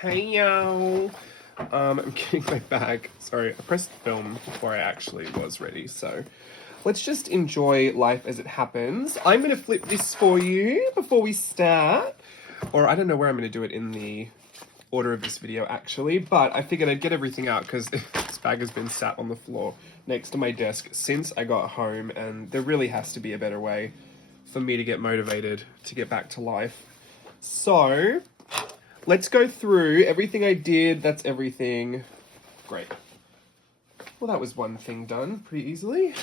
Hey yo! I'm getting my bag. Sorry, I pressed film before I actually was ready, so let's just enjoy life as it happens. I'm gonna flip this for you before we start. Or I don't know where I'm gonna do it in the order of this video actually, but I figured I'd get everything out because this bag has been sat on the floor next to my desk since I got home, and there really has to be a better way for me to get motivated to get back to life. So, let's go through everything I did. That's everything. Great. Well, that was one thing done pretty easily.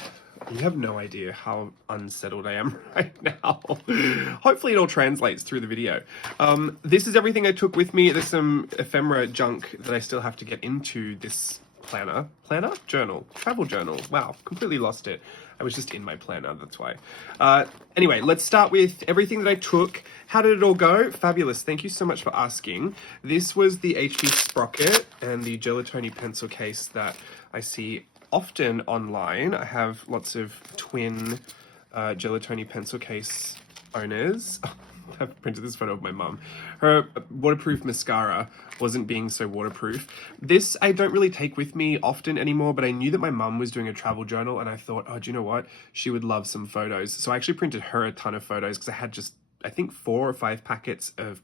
You have no idea how unsettled I am right now. Hopefully it all translates through the video. This is everything I took with me. There's some ephemera junk that I still have to get into this planner? Journal. Travel journal. Wow, completely lost it. I was just in my planner, that's why. Anyway, let's start with everything that I took. How did it all go? Fabulous. Thank you so much for asking. This was the HP Sprocket and the gelatoni pencil case that I see often online. I have lots of twin gelatoni pencil case owners. I've printed this photo of my mum. Her waterproof mascara wasn't being so waterproof. This I don't really take with me often anymore, but I knew that my mum was doing a travel journal and I thought, oh, do you know what? She would love some photos. So I actually printed her a ton of photos because I had just, I think 4 or 5 packets of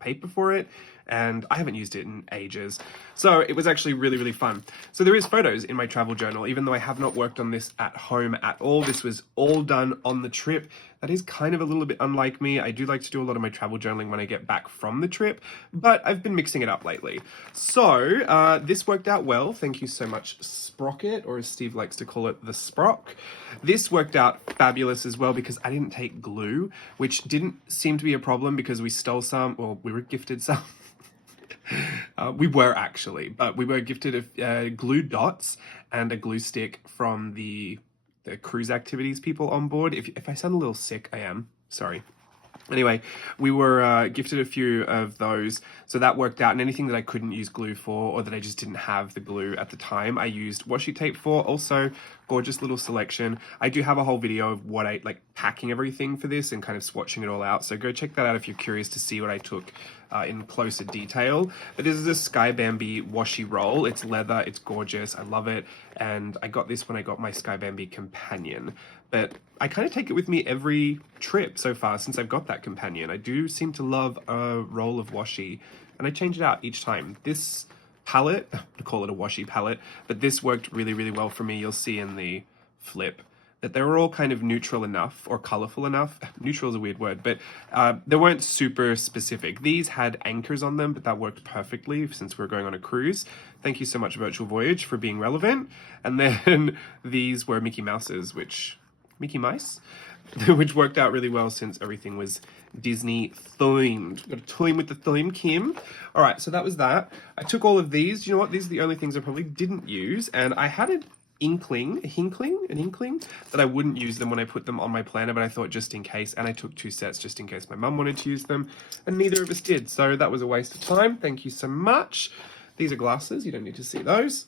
paper for it, and I haven't used it in ages. So it was actually really, really fun. So there is photos in my travel journal, even though I have not worked on this at home at all. This was all done on the trip. That is kind of a little bit unlike me. I do like to do a lot of my travel journaling when I get back from the trip, but I've been mixing it up lately. So this worked out well. Thank you so much, Sprocket, or as Steve likes to call it, the Sprock. This worked out fabulous as well because I didn't take glue, which didn't seem to be a problem because we stole some, or we were gifted some. We were actually, but we were gifted glue dots and a glue stick from the cruise activities people on board. If I sound a little sick, I am. Sorry. Anyway, we were gifted a few of those, so that worked out. And anything that I couldn't use glue for, or that I just didn't have the glue at the time, I used washi tape for. Also, gorgeous little selection. I do have a whole video of what I like packing everything for this and kind of swatching it all out. So go check that out if you're curious to see what I took in closer detail. But this is a Sky Bambi washi roll. It's leather, it's gorgeous, I love it. And I got this when I got my Sky Bambi companion. But I kind of take it with me every trip so far since I've got that companion. I do seem to love a roll of washi, and I change it out each time. This palette, I call it a washi palette, but this worked really, really well for me. You'll see in the flip that they were all kind of neutral enough or colorful enough. Neutral is a weird word, but they weren't super specific. These had anchors on them, but that worked perfectly since we were going on a cruise. Thank you so much, Virtual Voyage, for being relevant. And then these were Mickey Mouse's, Mickey Mouse, which worked out really well since everything was Disney themed. Got a theme with the theme, Kim. All right, so that was that. I took all of these. You know what? These are the only things I probably didn't use, and I had an inkling that I wouldn't use them when I put them on my planner, but I thought just in case, and I took 2 sets just in case my mum wanted to use them, and neither of us did, so that was a waste of time. Thank you so much. These are glasses. You don't need to see those.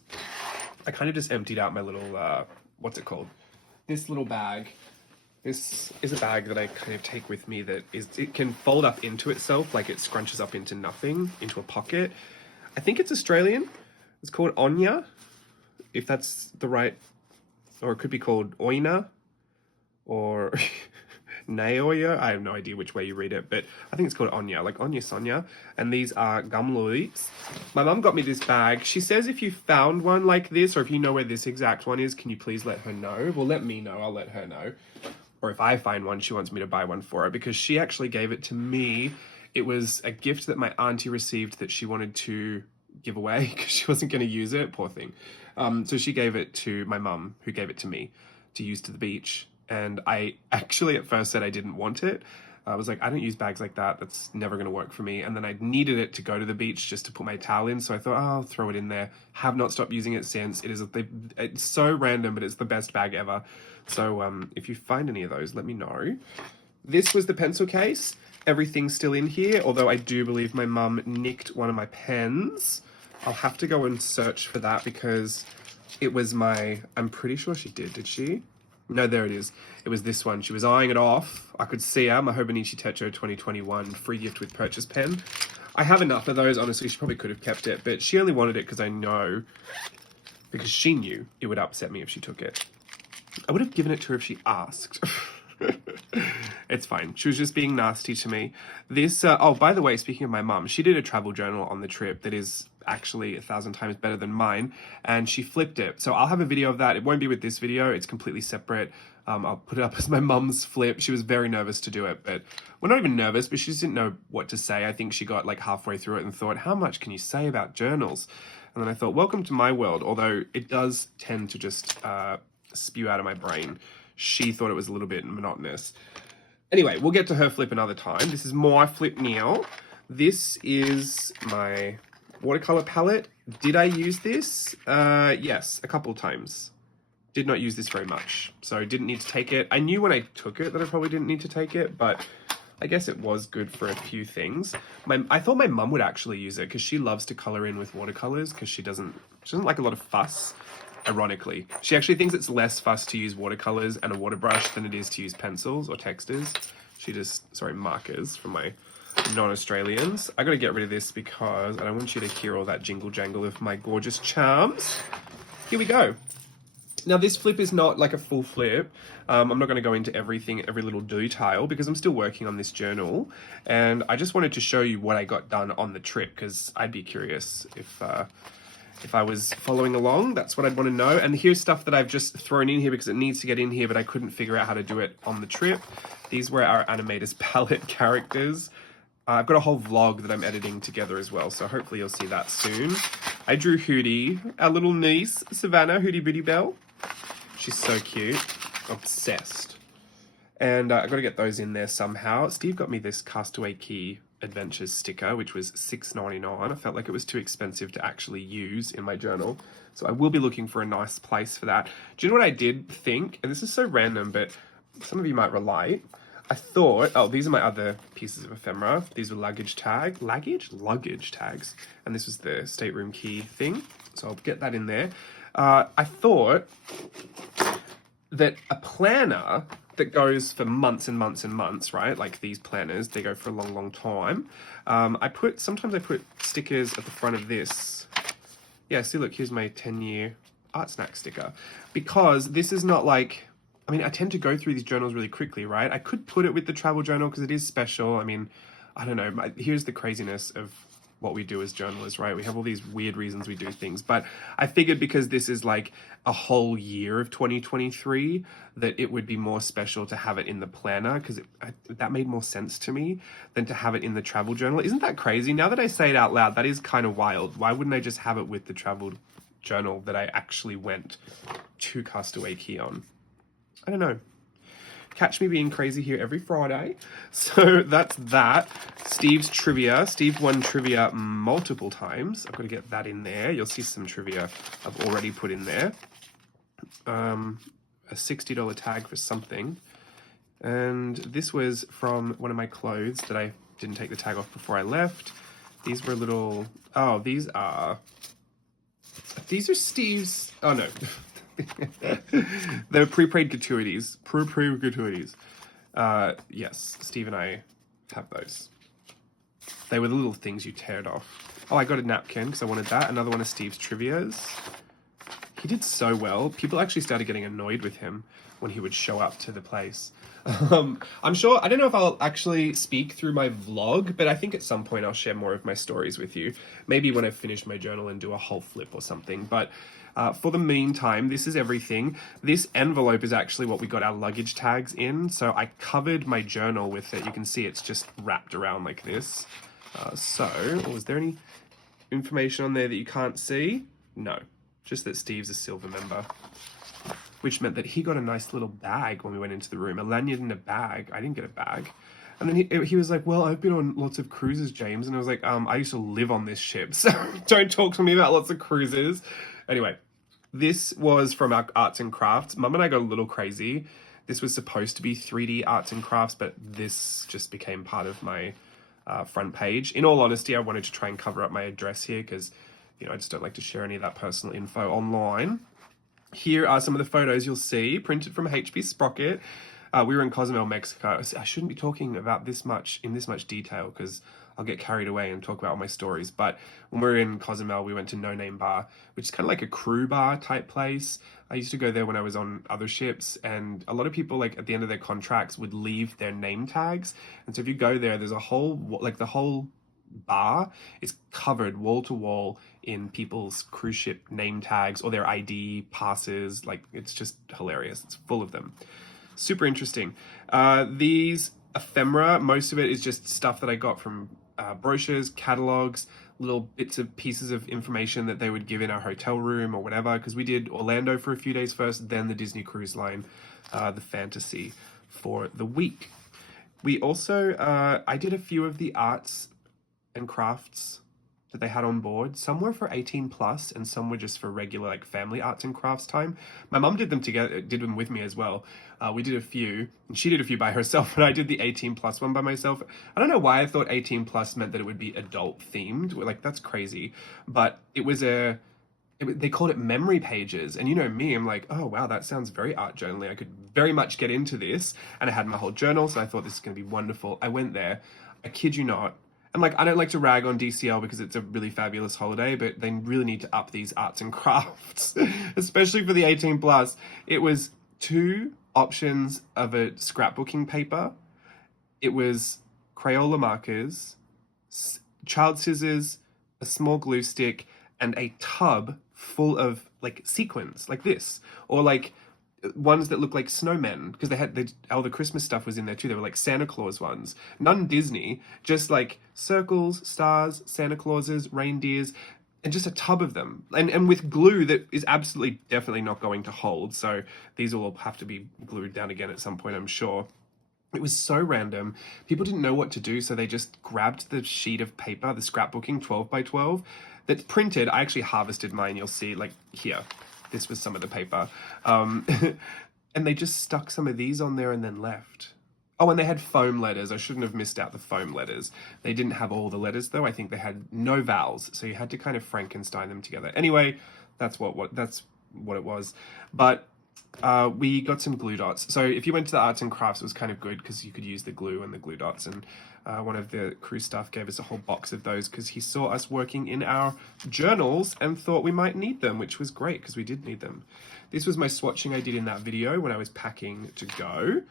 I kind of just emptied out my little, what's it called? This little bag. This is a bag that I kind of take with me that it can fold up into itself, like it scrunches up into nothing, into a pocket. I think it's Australian. It's called Onya, if that's the right, or it could be called Oina, or Naoya. I have no idea which way you read it, but I think it's called Onya, like Onya Sonya. And these are gumloids. My mum got me this bag. She says if you found one like this, or if you know where this exact one is, can you please let her know? Well, let me know, I'll let her know. Or if I find one, she wants me to buy one for her, because she actually gave it to me. It was a gift that my auntie received that she wanted to give away because she wasn't going to use it, poor thing. So she gave it to my mum, who gave it to me to use to the beach. And I actually at first said I didn't want it. I was like, I don't use bags like that. That's never going to work for me. And then I needed it to go to the beach just to put my towel in. So I thought, oh, I'll throw it in there. Have not stopped using it since. It's so random, but it's the best bag ever. So if you find any of those, let me know. This was the pencil case. Everything's still in here, although I do believe my mum nicked one of my pens. I'll have to go and search for that because it was I'm pretty sure she did she? No, there it is. It was this one. She was eyeing it off. I could see her, my Hobonichi Techo 2021 free gift with purchase pen. I have enough of those. Honestly, she probably could have kept it, but she only wanted it because she knew it would upset me if she took it. I would have given it to her if she asked. It's fine. She was just being nasty to me. This, oh, by the way, speaking of my mum, she did a travel journal on the trip that is actually 1,000 times better than mine, and she flipped it. So I'll have a video of that. It won't be with this video. It's completely separate. I'll put it up as my mum's flip. She was very nervous to do it, but well, not even nervous, but she just didn't know what to say. I think she got like halfway through it and thought, how much can you say about journals? And then I thought, welcome to my world, although it does tend to just spew out of my brain. She thought it was a little bit monotonous. Anyway, we'll get to her flip another time. This is my flip now. This is my watercolor palette. Did I use this? Yes, a couple times. Did not use this very much, so didn't need to take it. I knew when I took it that I probably didn't need to take it, but I guess it was good for a few things. I thought my mum would actually use it because she loves to color in with watercolors because she doesn't like a lot of fuss. Ironically, she actually thinks it's less fuss to use watercolors and a water brush than it is to use pencils or textures. Markers for my non-Australians. I got to get rid of this because I don't want you to hear all that jingle jangle of my gorgeous charms. Here we go. Now this flip is not like a full flip. I'm not going to go into everything, every little detail, because I'm still working on this journal, and I just wanted to show you what I got done on the trip because I'd be curious if I was following along. That's what I'd want to know. And here's stuff that I've just thrown in here because it needs to get in here, but I couldn't figure out how to do it on the trip. These were our Animators palette characters. I've got a whole vlog that I'm editing together as well, so hopefully you'll see that soon. I drew Hootie, our little niece, Savannah, Hootie Booty Bell. She's so cute. Obsessed. And I've got to get those in there somehow. Steve got me this Castaway Key Adventures sticker, which was $6.99. I felt like it was too expensive to actually use in my journal, so I will be looking for a nice place for that. Do you know what I did think? And this is so random, but some of you might relate. I thought, oh, these are my other pieces of ephemera. These were luggage tags, and this was the stateroom key thing, so I'll get that in there. I thought that a planner that goes for months and months and months, right? Like these planners, they go for a long, long time. Sometimes I put stickers at the front of this. Yeah, see, look, here's my 10-year art snack sticker. Because this is not like, I mean, I tend to go through these journals really quickly, right? I could put it with the travel journal because it is special. I mean, I don't know. Here's the craziness of what we do as journalists, right? We have all these weird reasons we do things, but I figured because this is like a whole year of 2023 that it would be more special to have it in the planner because that made more sense to me than to have it in the travel journal. Isn't that crazy? Now that I say it out loud, that is kind of wild. Why wouldn't I just have it with the travel journal that I actually went to Castaway Key on? I don't know. Catch me being crazy here every Friday. So that's that. Steve's trivia. Steve won trivia multiple times. I've got to get that in there. You'll see some trivia I've already put in there. A $60 tag for something. And this was from one of my clothes that I didn't take the tag off before I left. These were little... Oh, these are Steve's... Oh, no. They're pre-paid gratuities. Pre-paid gratuities. Yes, Steve and I have those. They were the little things you teared off. Oh, I got a napkin because I wanted that. Another one of Steve's trivias. He did so well. People actually started getting annoyed with him when he would show up to the place. I'm sure, I don't know if I'll actually speak through my vlog, but I think at some point I'll share more of my stories with you. Maybe when I finish my journal and do a whole flip or something. But for the meantime, this is everything. This envelope is actually what we got our luggage tags in. So I covered my journal with it. You can see it's just wrapped around like this. Was there any information on there that you can't see? No, just that Steve's a silver member. Which meant that he got a nice little bag when we went into the room. A lanyard and a bag. I didn't get a bag. And then he was like, well, I've been on lots of cruises, James. And I was like, I used to live on this ship, so don't talk to me about lots of cruises. Anyway, this was from our arts and crafts. Mum and I got a little crazy. This was supposed to be 3D arts and crafts, but this just became part of my front page. In all honesty, I wanted to try and cover up my address here because, you know, I just don't like to share any of that personal info online. Here are some of the photos you'll see, printed from HB Sprocket. We were in Cozumel, Mexico. I shouldn't be talking about this much in this much detail because I'll get carried away and talk about all my stories. But when we were in Cozumel, we went to No Name Bar, which is kind of like a crew bar type place. I used to go there when I was on other ships, and a lot of people, like at the end of their contracts, would leave their name tags. And so if you go there, there's a whole, like the whole bar is covered wall to wall in people's cruise ship name tags or their ID passes. Like, it's just hilarious. It's full of them. Super interesting. These ephemera, most of it is just stuff that I got from brochures, catalogs, little bits of pieces of information that they would give in our hotel room or whatever, because we did Orlando for a few days first, then the Disney Cruise Line, the Fantasy for the week. We also, I did a few of the arts and crafts that they had on board. Some were for 18 plus and some were just for regular like family arts and crafts time. My mum did them together, did them with me as well. We did a few, and she did a few by herself, but I did the 18 plus one by myself. I don't know why I thought 18 plus meant that it would be adult themed. Like, that's crazy. But it was they called it memory pages. And you know me, I'm like, oh wow, that sounds very art journaling. I could very much get into this. And I had my whole journal, so I thought this is going to be wonderful. I went there, I kid you not. And like, I don't like to rag on DCL because it's a really fabulous holiday, but they really need to up these arts and crafts, especially for the 18 plus. It was 2 options of a scrapbooking paper. It was Crayola markers, child scissors, a small glue stick, and a tub full of like sequins like this, or like ones that look like snowmen, because they had all the Christmas stuff was in there too. They were like Santa Claus ones, none Disney, just like circles, stars, Santa Clauses, reindeers, and just a tub of them, and with glue that is absolutely definitely not going to hold. So these will all have to be glued down again at some point, I'm sure. It was so random. People didn't know what to do, so they just grabbed the sheet of paper, the scrapbooking 12 by 12, that's printed. I actually harvested mine. You'll see, like here. This was some of the paper. And they just stuck some of these on there and then left. Oh, and they had foam letters. I shouldn't have missed out the foam letters. They didn't have all the letters, though. I think they had no vowels, so you had to kind of Frankenstein them together. Anyway, that's what it was. But we got some glue dots. So if you went to the arts and crafts, it was kind of good because you could use the glue and the glue dots. And one of the crew staff gave us a whole box of those because he saw us working in our journals and thought we might need them, which was great because we did need them. This was my swatching I did in that video when I was packing to go.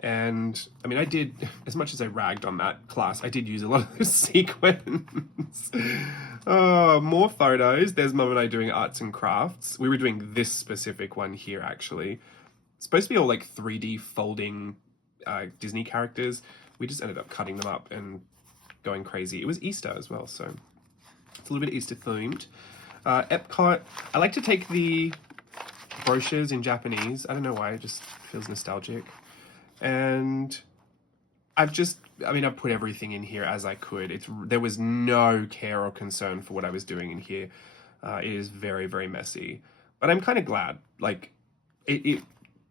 And I mean, I did, as much as I ragged on that class, I did use a lot of those sequins. Oh, more photos. There's Mum and I doing arts and crafts. We were doing this specific one here, actually. It's supposed to be all like 3D folding Disney characters. We just ended up cutting them up and going crazy. It was Easter as well, so it's a little bit Easter themed. Epcot, I like to take the brochures in Japanese. I don't know why, it just feels nostalgic. And I've put everything in here as I could. There was no care or concern for what I was doing in here. It is very, very messy, but I'm kind of glad. Like,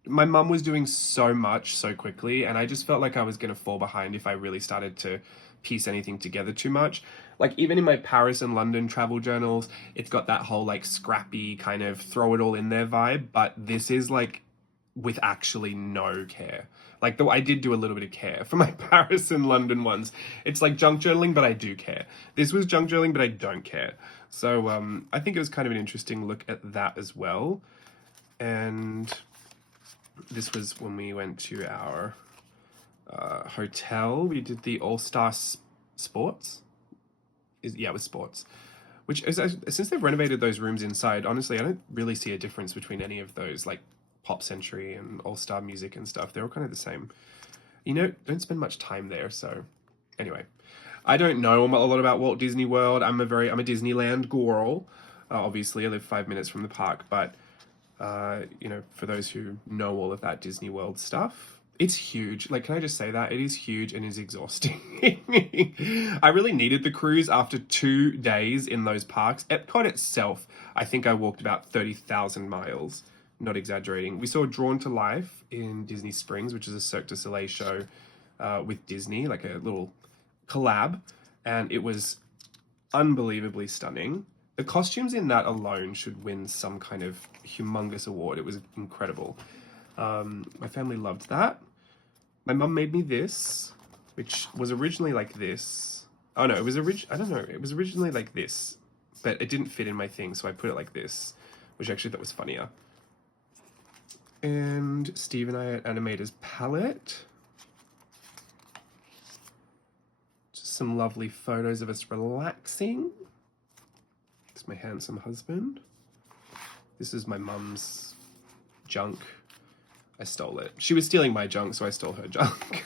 my mum was doing so much so quickly, and I just felt like I was going to fall behind if I really started to piece anything together too much. Like, even in my Paris and London travel journals, it's got that whole like scrappy kind of throw it all in there vibe, but this is like with actually no care. Like, though I did do a little bit of care for my Paris and London ones. It's like junk journaling, but I do care. This was junk journaling, but I don't care. So I think it was kind of an interesting look at that as well. And this was when we went to our hotel. We did the All-Star Sports. It was Sports. Which is, since they've renovated those rooms inside, honestly, I don't really see a difference between any of those, like Pop Century and All-Star Music and stuff. They're all kind of the same. You know, don't spend much time there. So anyway, I don't know a lot about Walt Disney World. I'm a Disneyland girl. Obviously, I live 5 minutes from the park, but you know, for those who know all of that Disney World stuff, it's huge. Like, can I just say that? It is huge and is exhausting. I really needed the cruise after 2 days in those parks. Epcot itself, I think I walked about 30,000 miles. Not exaggerating. We saw Drawn to Life in Disney Springs, which is a Cirque du Soleil show with Disney, like a little collab, and it was unbelievably stunning. The costumes in that alone should win some kind of humongous award. It was incredible. My family loved that. My mum made me this, which was originally like this. Oh no, it was I don't know. It was originally like this, but it didn't fit in my thing, so I put it like this, which I actually thought was funnier. And Steve and I at Animator's palette. Just some lovely photos of us relaxing. It's my handsome husband. This is my mum's junk. I stole it. She was stealing my junk, so I stole her junk.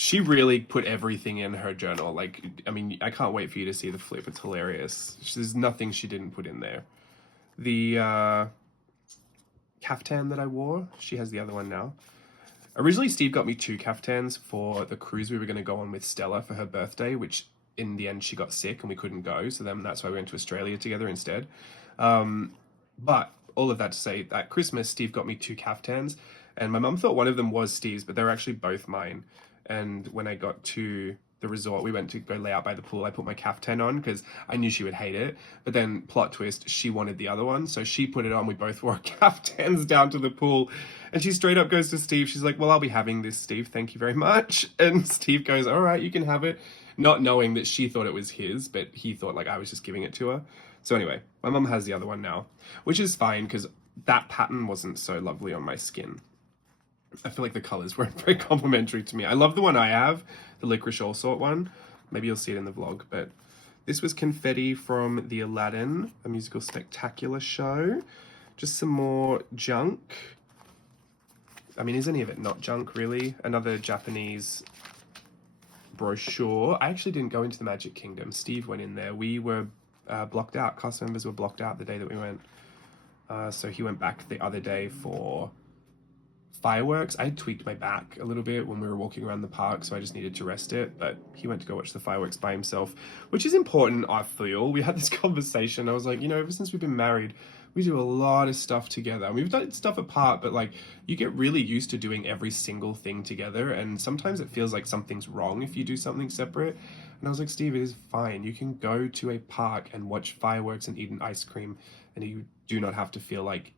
She really put everything in her journal. Like, I mean, I can't wait for you to see the flip. It's hilarious. There's nothing she didn't put in there. The caftan that I wore, she has the other one now. Originally, Steve got me 2 caftans for the cruise we were going to go on with Stella for her birthday, which in the end she got sick and we couldn't go. So then that's why we went to Australia together instead. But all of that to say, at Christmas, Steve got me 2 caftans, and my mum thought one of them was Steve's, but they were actually both mine. And when I got to the resort, we went to go lay out by the pool. I put my caftan on because I knew she would hate it. But then, plot twist, she wanted the other one. So she put it on. We both wore caftans down to the pool. And she straight up goes to Steve. She's like, well, I'll be having this, Steve. Thank you very much. And Steve goes, all right, you can have it. Not knowing that she thought it was his, but he thought like I was just giving it to her. So anyway, my mum has the other one now, which is fine because that pattern wasn't so lovely on my skin. I feel like the colors weren't very complimentary to me. I love the one I have, the licorice all sort one. Maybe you'll see it in the vlog, but this was confetti from the Aladdin, a musical spectacular show. Just some more junk. I mean, is any of it not junk, really? Another Japanese brochure. I actually didn't go into the Magic Kingdom. Steve went in there. We were blocked out. Cast members were blocked out the day that we went. So he went back the other day for fireworks. I tweaked my back a little bit when we were walking around the park, so I just needed to rest it, but he went to go watch the fireworks by himself, which is important, I feel. We had this conversation. I was like, you know, ever since we've been married, we do a lot of stuff together. We've done stuff apart, but like, you get really used to doing every single thing together, and sometimes it feels like something's wrong if you do something separate. And I was like, Steve, it is fine. You can go to a park and watch fireworks and eat an ice cream, and you do not have to feel like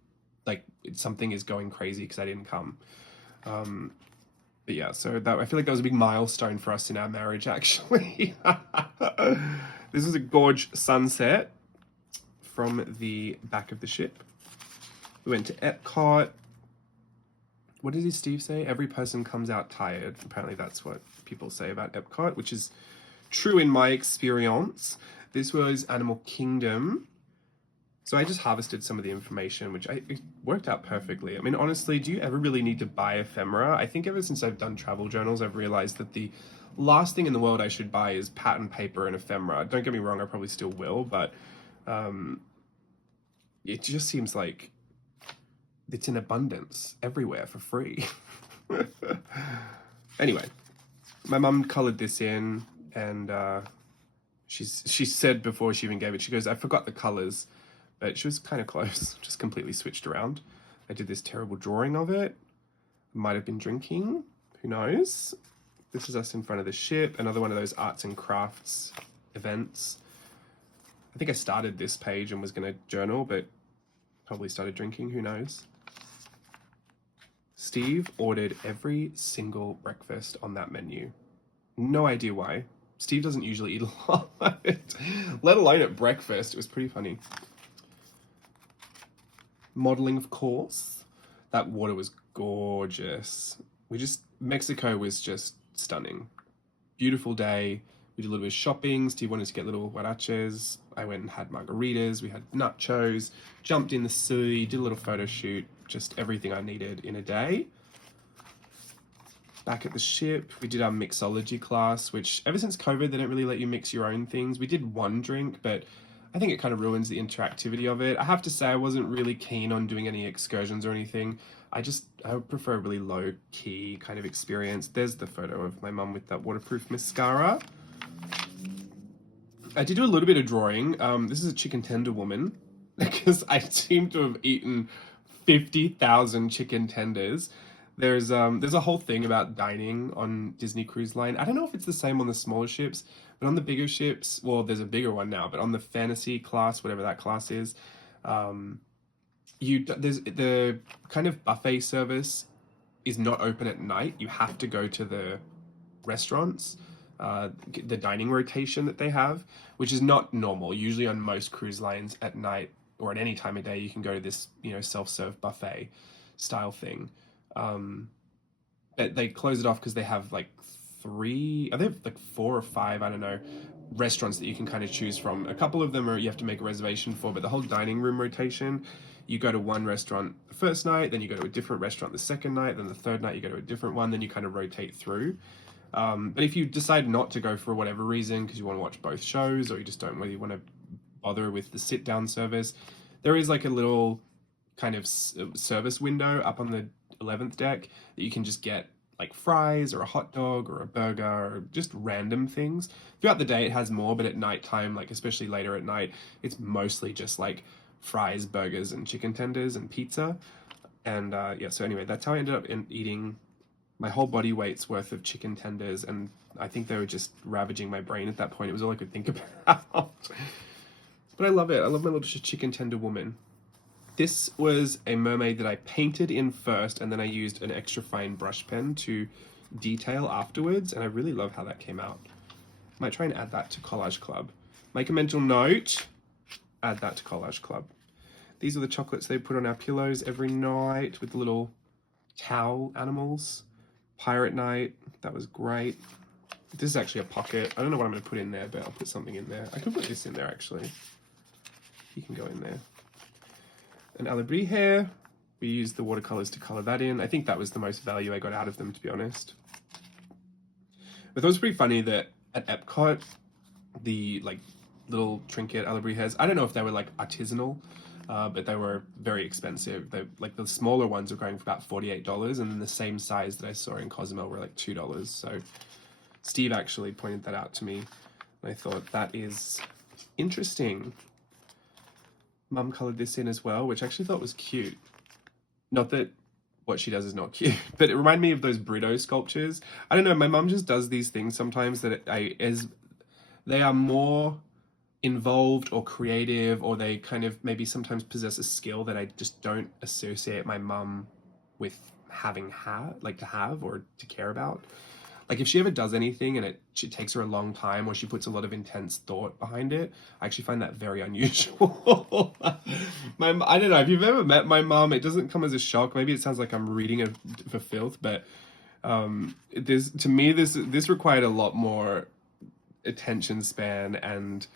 something is going crazy because I didn't come. But yeah, so that, I feel like that was a big milestone for us in our marriage, actually. This is a gorge sunset from the back of the ship. We went to Epcot. What did Steve say? Every person comes out tired. Apparently that's what people say about Epcot, which is true in my experience. This was Animal Kingdom. So I just harvested some of the information, which it worked out perfectly. I mean, honestly, do you ever really need to buy ephemera? I think ever since I've done travel journals, I've realized that the last thing in the world I should buy is pattern paper and ephemera. Don't get me wrong, I probably still will, but it just seems like it's in abundance everywhere for free. Anyway, my mum colored this in, and she said before she even gave it, she goes, I forgot the colors. But she was kind of close, just completely switched around. I did this terrible drawing of it. Might have been drinking, who knows? This is us in front of the ship, another one of those arts and crafts events. I think I started this page and was going to journal, but probably started drinking, who knows? Steve ordered every single breakfast on that menu. No idea why. Steve doesn't usually eat a lot of it, let alone at breakfast. It was pretty funny. Modeling, of course. That water was gorgeous. Mexico was just stunning. Beautiful day. We did a little bit of shopping. Steve wanted to get little huaraches. I went and had margaritas. We had nachos, jumped in the sea, did a little photo shoot. Just everything I needed in a day. Back at the ship, we did our mixology class, which ever since COVID, they don't really let you mix your own things. We did one drink, but I think it kind of ruins the interactivity of it. I have to say I wasn't really keen on doing any excursions or anything. I prefer a really low-key kind of experience. There's the photo of my mum with that waterproof mascara. I did do a little bit of drawing. This is a chicken tender woman, because I seem to have eaten 50,000 chicken tenders. There's a whole thing about dining on Disney Cruise Line. I don't know if it's the same on the smaller ships, but on the bigger ships, well, there's a bigger one now, but on the fantasy class, whatever that class is, there's the kind of buffet service is not open at night. You have to go to the restaurants. the dining rotation that they have, which is not normal. Usually on most cruise lines at night or at any time of day, you can go to this, you know, self-serve buffet style thing. But they close it off because they have like they have like 4 or 5, I don't know, restaurants that you can kind of choose from. A couple of them are you have to make a reservation for, but the whole dining room rotation, you go to one restaurant the first night, then you go to a different restaurant the second night, then the third night you go to a different one, then you kind of rotate through. But if you decide not to go for whatever reason, because you want to watch both shows or you just don't really want to bother with the sit down service, there is like a little kind of service window up on the 11th deck that you can just get like fries or a hot dog or a burger or just random things. Throughout the day it has more, but at nighttime, like especially later at night, it's mostly just like fries, burgers, and chicken tenders and pizza. And yeah, so anyway, that's how I ended up eating my whole body weight's worth of chicken tenders, and I think they were just ravaging my brain at that point. It was all I could think about. But I love it. I love my little chicken tender woman. This was a mermaid that I painted in first, and then I used an extra fine brush pen to detail afterwards, and I really love how that came out. Might try and add that to Collage Club. Make a mental note, add that to Collage Club. These are the chocolates they put on our pillows every night with the little towel animals. Pirate Night, that was great. This is actually a pocket. I don't know what I'm going to put in there, but I'll put something in there. I could put this in there, actually. You can go in there. An Alabri hair. We used the watercolors to color that in. I think that was the most value I got out of them, to be honest. But it was pretty funny that at Epcot, the like little trinket Alabri hairs, I don't know if they were like artisanal, but they were very expensive. They like the smaller ones were going for about $48, and then the same size that I saw in Cozumel were like $2. So Steve actually pointed that out to me, and I thought that is interesting. Mum colored this in as well, which I actually thought was cute. Not that what she does is not cute, but it reminded me of those Brito sculptures. I don't know, my mum just does these things sometimes that they are more involved or creative, or they kind of maybe sometimes possess a skill that I just don't associate my mum with having to have or to care about. Like if she ever does anything and it takes her a long time, or she puts a lot of intense thought behind it, I actually find that very unusual. I don't know, if you've ever met my mom, it doesn't come as a shock. Maybe it sounds like I'm reading for filth, but to me, this required a lot more attention span and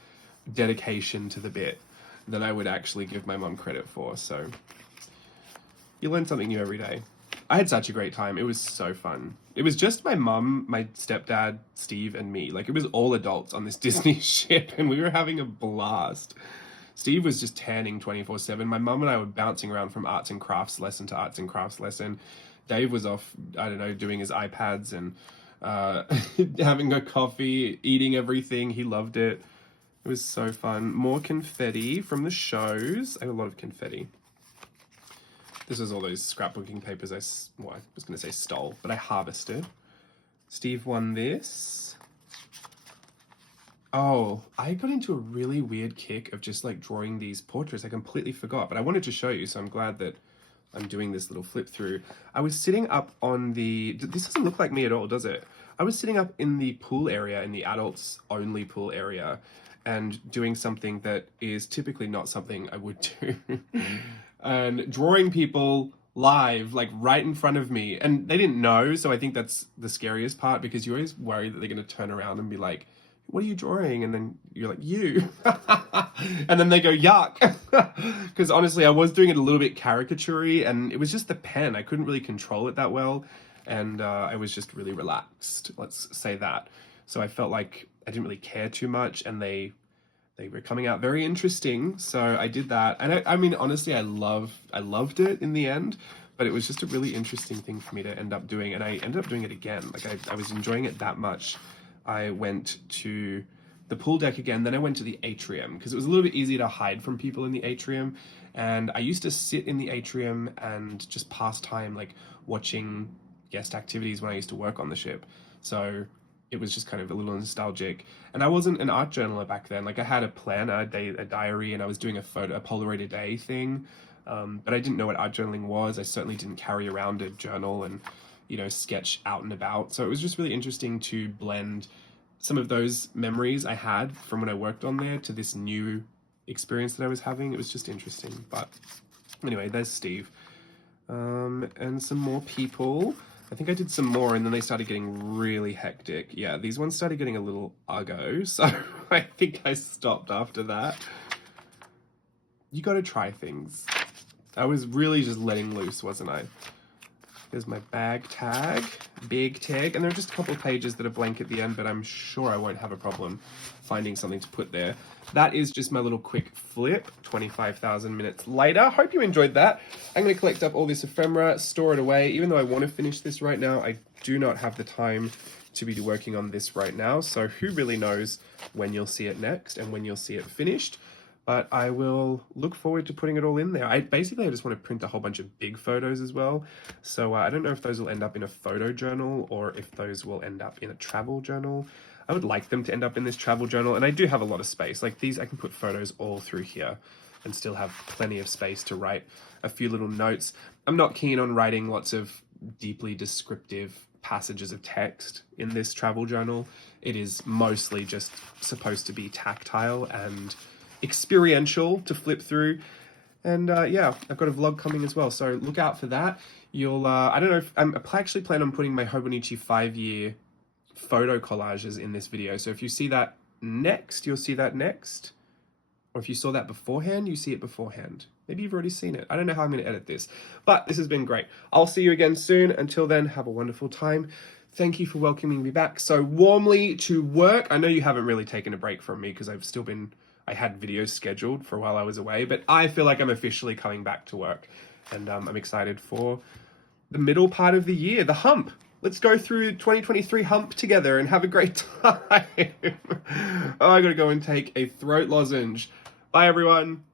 dedication to the bit than I would actually give my mom credit for. So you learn something new every day. I had such a great time. It was so fun. It was just my mum, my stepdad, Steve, and me. Like, it was all adults on this Disney ship, and we were having a blast. Steve was just tanning 24/7. My mum and I were bouncing around from arts and crafts lesson to arts and crafts lesson. Dave was off, I don't know, doing his iPads and having a coffee, eating everything. He loved it. It was so fun. More confetti from the shows. I have a lot of confetti. This is all those scrapbooking papers I was going to say stole, but I harvested. Steve won this. Oh, I got into a really weird kick of just like drawing these portraits. I completely forgot, but I wanted to show you, so I'm glad that I'm doing this little flip through. I was sitting up on this doesn't look like me at all, does it? I was sitting up in the pool area, in the adults only pool area, and doing something that is typically not something I would do. And drawing people live, like right in front of me. And they didn't know, so I think that's the scariest part, because you always worry that they're going to turn around and be like, what are you drawing? And then you're like, you. And then they go, yuck. Because honestly, I was doing it a little bit caricature-y, and it was just the pen. I couldn't really control it that well. And I was just really relaxed, let's say that. So I felt like I didn't really care too much, and they were coming out very interesting, so I did that. And I mean, honestly, I loved it in the end, but it was just a really interesting thing for me to end up doing, and I ended up doing it again. Like, I was enjoying it that much. I went to the pool deck again, then I went to the atrium, because it was a little bit easier to hide from people in the atrium, and I used to sit in the atrium and just pass time, like, watching guest activities when I used to work on the ship. So it was just kind of a little nostalgic. And I wasn't an art journaler back then. Like, I had a planner, a diary, and I was doing a Polaroid a day thing. But I didn't know what art journaling was. I certainly didn't carry around a journal and, sketch out and about. So it was just really interesting to blend some of those memories I had from when I worked on there to this new experience that I was having. It was just interesting. But anyway, there's Steve. And some more people. I think I did some more and then they started getting really hectic. Yeah, these ones started getting a little uggo, so I think I stopped after that. You gotta try things. I was really just letting loose, wasn't I? There's my bag tag, big tag, and there are just a couple of pages that are blank at the end, but I'm sure I won't have a problem finding something to put there. That is just my little quick flip, 25,000 minutes later. Hope you enjoyed that. I'm going to collect up all this ephemera, store it away. Even though I want to finish this right now, I do not have the time to be working on this right now, so who really knows when you'll see it next and when you'll see it finished. But I will look forward to putting it all in there. I just want to print a whole bunch of big photos as well. So I don't know if those will end up in a photo journal or if those will end up in a travel journal. I would like them to end up in this travel journal, and I do have a lot of space. Like these, I can put photos all through here and still have plenty of space to write a few little notes. I'm not keen on writing lots of deeply descriptive passages of text in this travel journal. It is mostly just supposed to be tactile and experiential to flip through. And yeah, I've got a vlog coming as well, so look out for that. You'll I don't know if I actually plan on putting my Hobonichi 5-year photo collages in this video, so if you see that next, you'll see that next, or if you saw that beforehand, you see it beforehand. Maybe you've already seen it. I don't know how I'm going to edit this, but this has been great. I'll see you again soon. Until then, have a wonderful time. Thank you for welcoming me back so warmly to work. I know you haven't really taken a break from me because I had videos scheduled for while I was away, but I feel like I'm officially coming back to work, and I'm excited for the middle part of the year, the hump. Let's go through 2023 hump together and have a great time. Oh, I gotta go and take a throat lozenge. Bye, everyone.